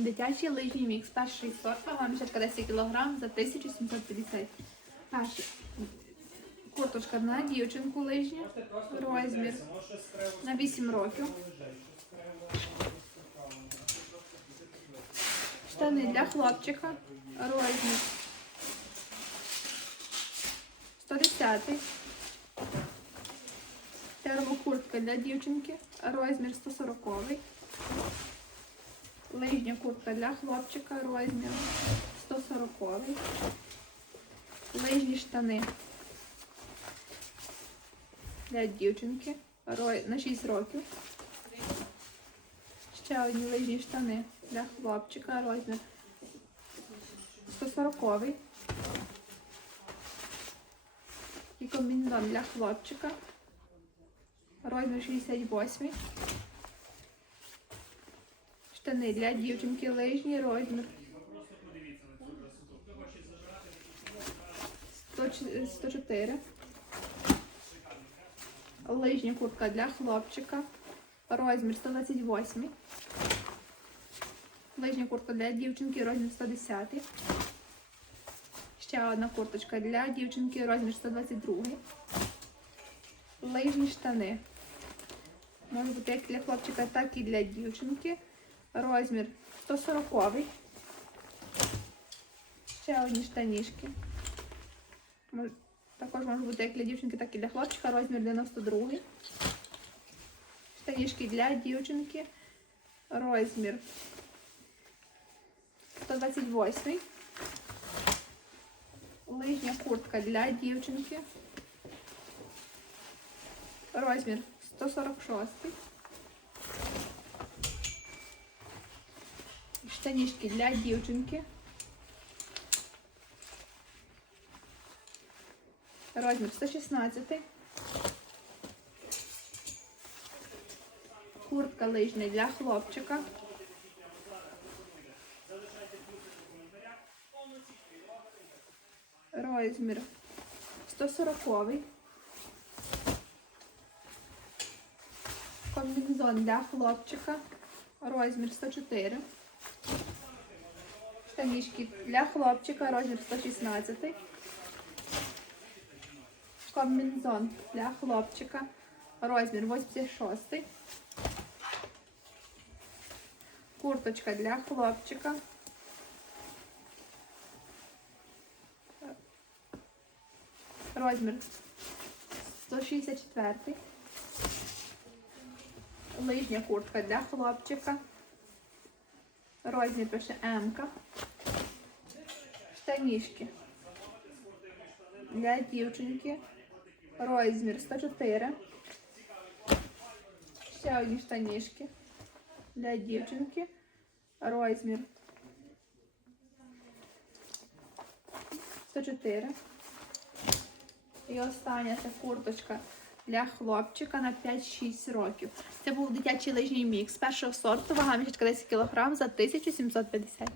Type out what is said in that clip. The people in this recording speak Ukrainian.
Дитячий лижній мікс. Перший сорт, вага мішечка 10 кг за 1750. Перший. Курточка на дівчинку лижню. Розмір на 8 років. Штани для хлопчика. Розмір 110. Термокуртка для дівчинки. Розмір 140. Лижня куртка для хлопчика. Розмір 140. Лижні штани для дівчинки на 6 років. Ще одні лижні штани для хлопчика. Розмір 140. І комбінезон для хлопчика. Розмір 68. Штани для дівчинки лижні, розмір 104. Лижня куртка для хлопчика. Розмір 128. Лижня куртка для дівчинки, розмір 110. Ще одна курточка для дівчинки, розмір 122. Лижні штани. Може бути як для хлопчика, так і для дівчинки. Розмір 140. Ще одні штанішки. Також може бути як для дівчинки, так і для хлопчика. Розмір 92. Штанішки для дівчинки. Розмір 128. Лижня куртка для дівчинки. Розмір 146. Штанішки для дівчинки. Розмір 116. Куртка лижня для хлопчика. Розмір 140. Комбінезон для хлопчика. Розмір 104. Штанішки для хлопчика. Розмір 116. Комбінезон для хлопчика. Розмір 86. Курточка для хлопчика. Розмір 164. Лижня куртка для хлопчика. Розмір пише М-ка. Штанішки для дівчинки. Розмір 104. Ще одні штанішки для дівчинки. Розмір 104. І остання це курточка для хлопчика на 5-6 років. Це був дитячий лижній мікс першого сорту, вага мішечка 10 кг за 1750.